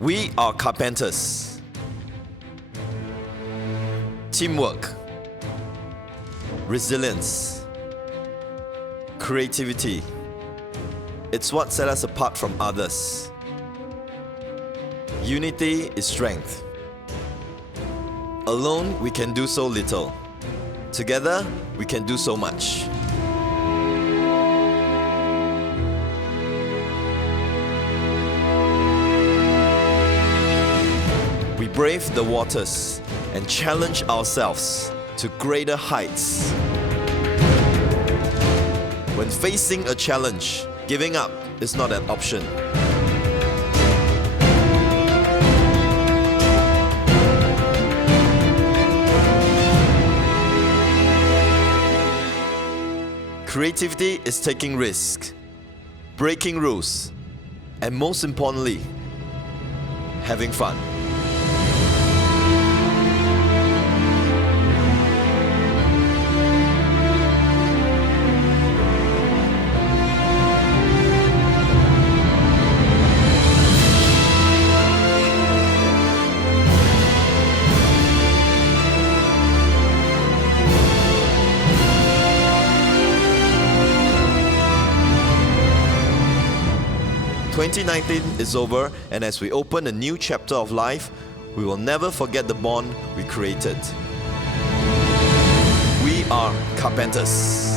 We are carpenters. Teamwork, resilience, creativity. It's what sets us apart from others. Unity is strength. Alone, we can do so little. Together, we can do so much. We brave the waters and challenge ourselves to greater heights. When facing a challenge, giving up is not an option. Creativity is taking risks, breaking rules, and most importantly, having fun. "2019 is over, and as we open a new chapter of life, we will never forget the bond we created. We are carpenters."